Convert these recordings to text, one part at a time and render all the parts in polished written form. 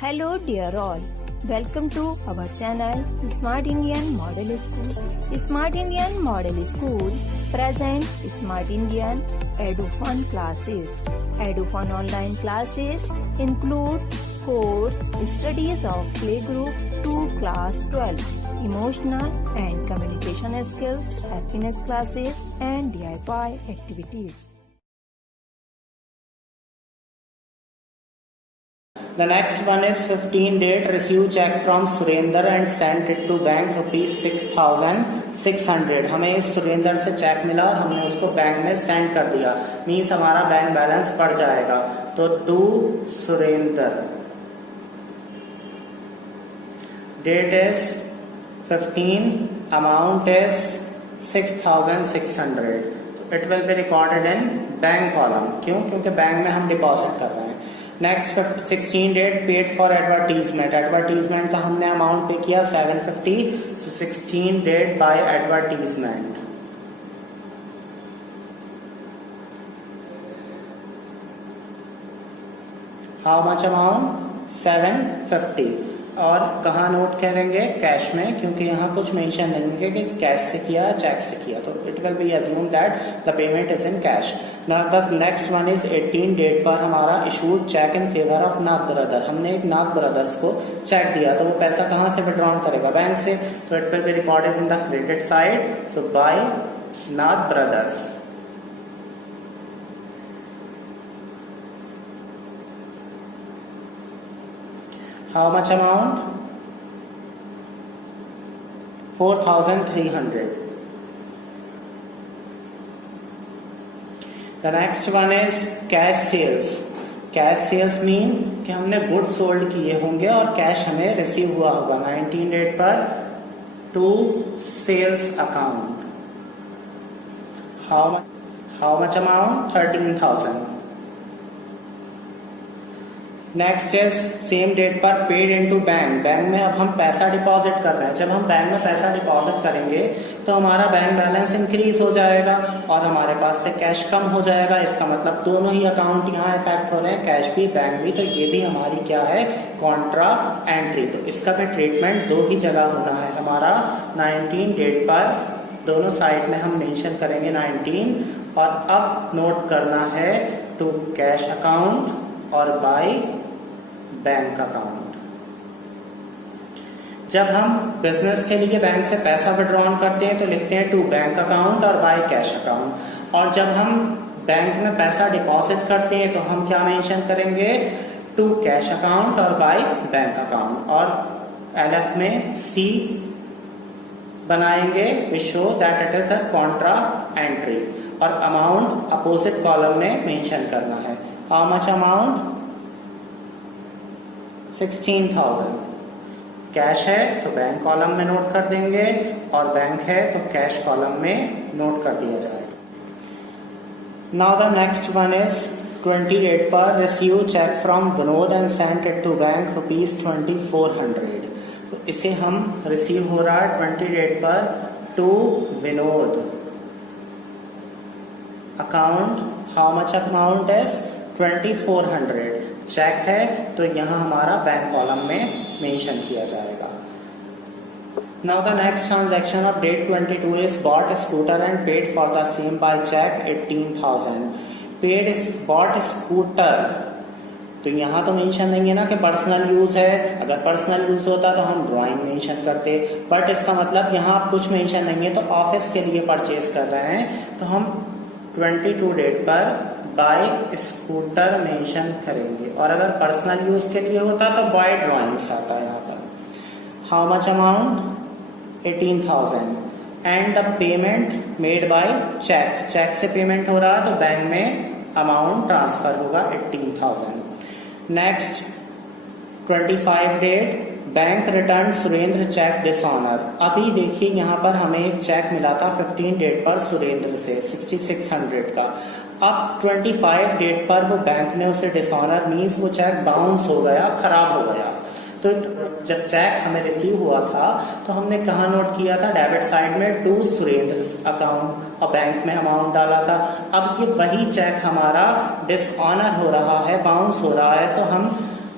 Hello dear all, welcome to our channel Smart Indian Model School. Smart Indian Model School present Smart Indian EduFun classes. EduFun online classes includes course studies of playgroup to class 12, emotional and communication skills, happiness classes and DIY activities. The next one is 15 date receive check from Surender and sent it to bank rupees 6,600. हमें सुरेंद्र से check मिला और हमने उसको bank में send कर दिया, means हमारा बैंक बैलेंस बढ़ जाएगा. तो to Surendra, date is 15, amount is 6,600. It will be recorded in bank column. क्यों? क्योंकि बैंक में हम डिपॉजिट कर रहे हैं. Next 16 date paid for advertisement. Advertisement का हमने अमाउंट पे किया 750. So 16 date by advertisement. How much amount? 750. और कहाँ नोट करेंगे? कैश में, क्योंकि यहाँ कुछ मेंशन नहीं कि कैश से किया चेक से किया. तो it will be assume that the payment is in cash. The next one is 18 date पर हमारा issued cheque in favour of Nath brother. हमने एक नाथ ब्रदर्स को चेक दिया, तो वो पैसा कहाँ से विड्रॉ करेगा? बैंक से. तो it will be recorded in the credit side. So by Nath brothers. How much amount? 4,300. The next one is cash sales. Cash sales means कि हमने गुड्स सोल्ड किए होंगे और कैश हमें रिसीव हुआ होगा. 19 डेट पर to sales account. How much amount? 13,000. Next is same date पर पेड इनटू बैंक. बैंक में अब हम पैसा डिपॉजिट कर रहे हैं. जब हम बैंक में पैसा डिपॉजिट करेंगे तो हमारा बैंक बैलेंस इंक्रीज हो जाएगा और हमारे पास से कैश कम हो जाएगा. इसका मतलब दोनों ही अकाउंट यहाँ इफेक्ट हो रहे हैं, कैश भी बैंक भी. तो ये भी हमारी क्या है? Contra entry. तो इसका भी ट्रीटमेंट दो ही जगह होना है हमारा. 19 डेट पर दोनों साइड में हम मेंशन करेंगे 19. और अब नोट करना है टू कैश अकाउंट और बाय बैंक अकाउंट. जब हम बिजनेस के लिए बैंक से पैसा विड्रॉ करते हैं तो लिखते हैं टू बैंक अकाउंट और बाय कैश अकाउंट. और जब हम बैंक में पैसा डिपॉजिट करते हैं तो हम क्या मेंशन करेंगे? टू कैश अकाउंट और बाय बैंक अकाउंट. और एलएफ में सी बनाएंगे which show that it is a Contra entry. और अमाउंट अपोजिट कॉलम में मेंशन करना है. How much amount? 16,000. कैश है तो बैंक कॉलम में नोट कर देंगे और बैंक है तो कैश कॉलम में नोट कर दिया जाएगा. Now the next one is 20 date पर receive cheque from Vinod and sent it to bank rupees 2,400. तो इसे हम रिसीव हो रहा है 20 डेट पर to Vinod. Account how much amount is 2,400. Cheque है तो यहाँ हमारा बैंक कॉलम में मेंशन किया जाएगा. Now the next transaction of date 22 is bought scooter and paid for the same by cheque 18,000. Paid is bought scooter. तो यहाँ तो मेंशन नहीं है ना कि पर्सनल यूज है. अगर पर्सनल यूज होता तो हम ड्राइंग मेंशन करते, बट इसका मतलब यहाँ कुछ मेंशन नहीं है. तो ऑफिस के लिए परचेज कर रहे हैं तो हम 22 डेट पर बाय स्कूटर मेंशन करेंगे. और अगर पर्सनल यूज के लिए होता तो बाय ड्राइंग्स आता है यहाँ पर. How much amount? 18,000. And the payment made by cheque. Cheque से पेमेंट हो रहा तो बैंक में अमाउंट ट्रांसफर होगा 18,000. Next 25 date bank return Surendra cheque dishonour. अभी देखिए यहाँ पर हमें एक चेक मिला था 15 डेट पर सुरेंद्र से 6,600 का. अब 25 डेट पर वो बैंक ने उसे डिसऑनर मीन्स वो चेक बाउंस हो गया, खराब हो गया. तो जब चेक हमें रिसीव हुआ था तो हमने कहाँ नोट किया था? डेबिट साइड में टू सुरेंद्र अकाउंट और बैंक में अमाउंट डाला था. अब ये वही चेक हमारा डिसऑनर हो रहा है, बाउंस हो रहा है, तो हम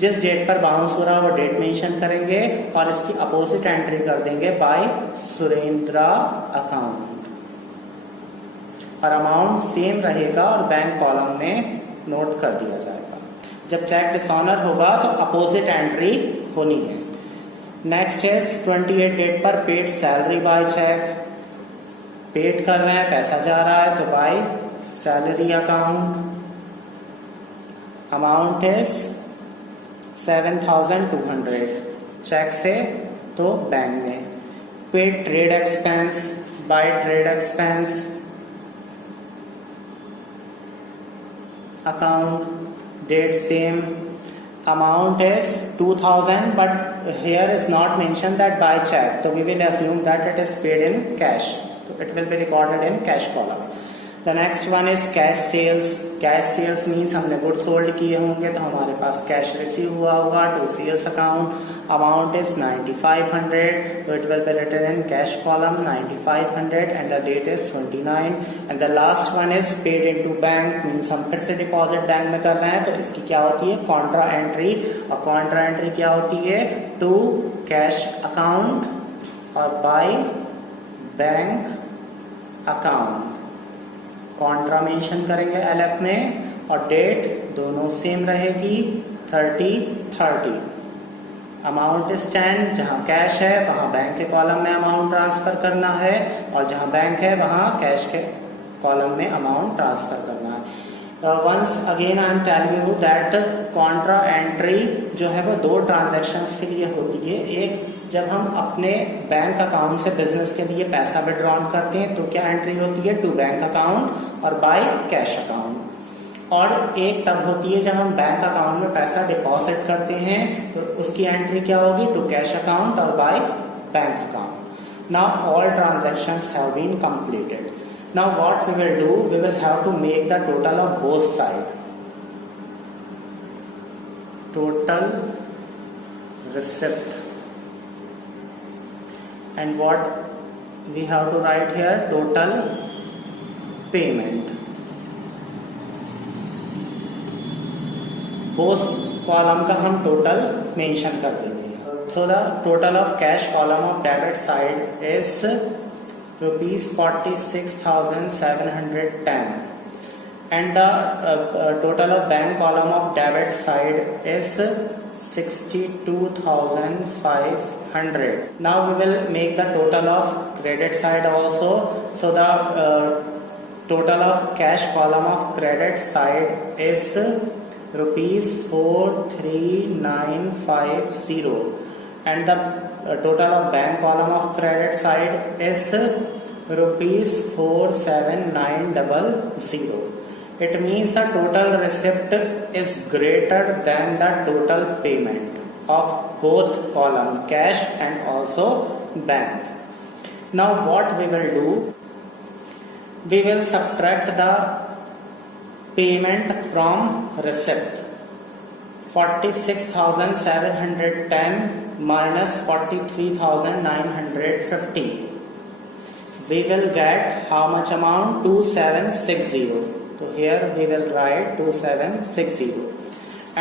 जिस डेट पर बाउंस हो रहा है वो डेट मेंशन करेंगे और इसकी अपोजिट एंट्री कर देंगे बाय सुरेंद्रा अकाउंट, और अमाउंट सेम रहेगा और बैंक कॉलम में नोट कर दिया जाएगा। जब चेक डिसऑनर होगा तो अपोजिट एंट्री होनी है। नेक्स्ट इज 28 डेट पर paid salary by cheque, paid कर रहे हैं, पैसा जा रहा है तो by salary account, amount is 7,200 cheque से तो बैंक में। Paid trade expense by trade expense account, date same, amount is 2,000 but here is not mentioned that by check, so we will assume that it is paid in cash, so it will be recorded in cash column. The next one is cash sales. Cash sales means हमने goods sold किए होंगे तो हमारे पास cash receive हुआ होगा to sales account, amount is 9,500, so it will be written in cash column 9,500 and the date is 29, and the last one is paid into bank means हम फिर से डिपॉजिट बैंक में कर रहे हैं तो इसकी क्या होती है कॉन्ट्रा एंट्री, और कॉन्ट्रा एंट्री क्या होती है टू कैश अकाउंट और by bank account. Contra mention करेंगे एलएफ में और डेट दोनों सेम रहेगी 30/30। अमाउंट इज 10, जहां कैश है वहां बैंक के कॉलम में अमाउंट ट्रांसफर करना है और जहां बैंक है वहां कैश के कॉलम में अमाउंट ट्रांसफर करना है। Once again I am telling you that contra entry जो है वो दो ट्रांजैक्शंस के लिए होती है। एक जब हम अपने बैंक अकाउंट से बिजनेस के लिए पैसा विड्रॉन करते हैं तो क्या एंट्री होती है टू बैंक अकाउंट और बाय कैश अकाउंट, और एक तब होती है जब हम बैंक अकाउंट में पैसा डिपॉजिट करते हैं तो उसकी एंट्री क्या होगी टू कैश अकाउंट और by bank account. Now all transactions have been completed. Now what we will do, we will have to make the total of both sides. Total receipt. And what we have to write here, total payment. Both column का हम total mention कर देंगे. So the total of cash column of debit side is rupees 46,710 and the total of bank column of debit side is 62,500. Now we will make the total of credit side also. So the total of cash column of credit side is rupees 43,950 and the total of bank column of credit side is rupees 47,900. It means the total receipt is greater than the total payment of both column cash and also bank. Now what we will do, we will subtract the payment from receipt. 46,710 minus 43,950. We will get how much amount? 2760. So here we will write 2760.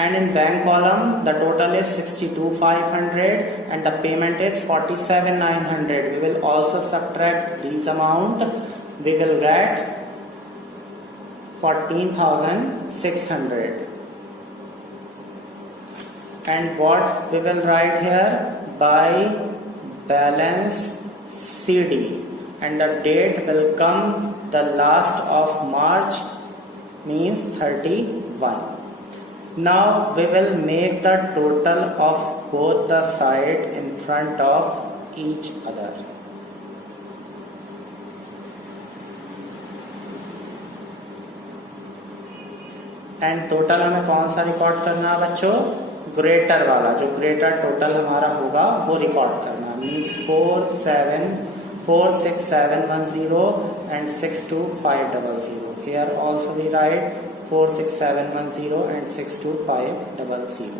And in bank column the total is 62,500 and the payment is 47,900. We will also subtract these amount. We will get 14,600. And what we will write here, by balance CD, and the date will come the last of March means 31. Now we will make the total of both the side in front of each other. And total हमें कौन सा record करना है बच्चों, greater वाला, जो greater total हमारा होगा वो रिकॉर्ड करना, means 46710 and 62500. Here also we write 46710 and 62500.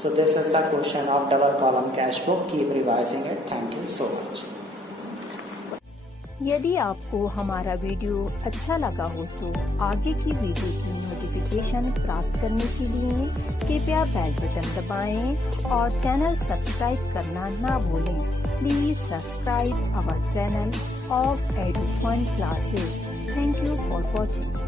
So this is the question of double column cash book. Keep revising it. Thank you so much. यदि आपको हमारा वीडियो अच्छा लगा हो तो आगे की वीडियो की नोटिफिकेशन नोटिफिकेशन प्राप्त करने के लिए कृपया बेल बटन दबाएं और चैनल सब्सक्राइब करना ना भूलें। Please subscribe our channel of Edufun classes. Thank you for watching.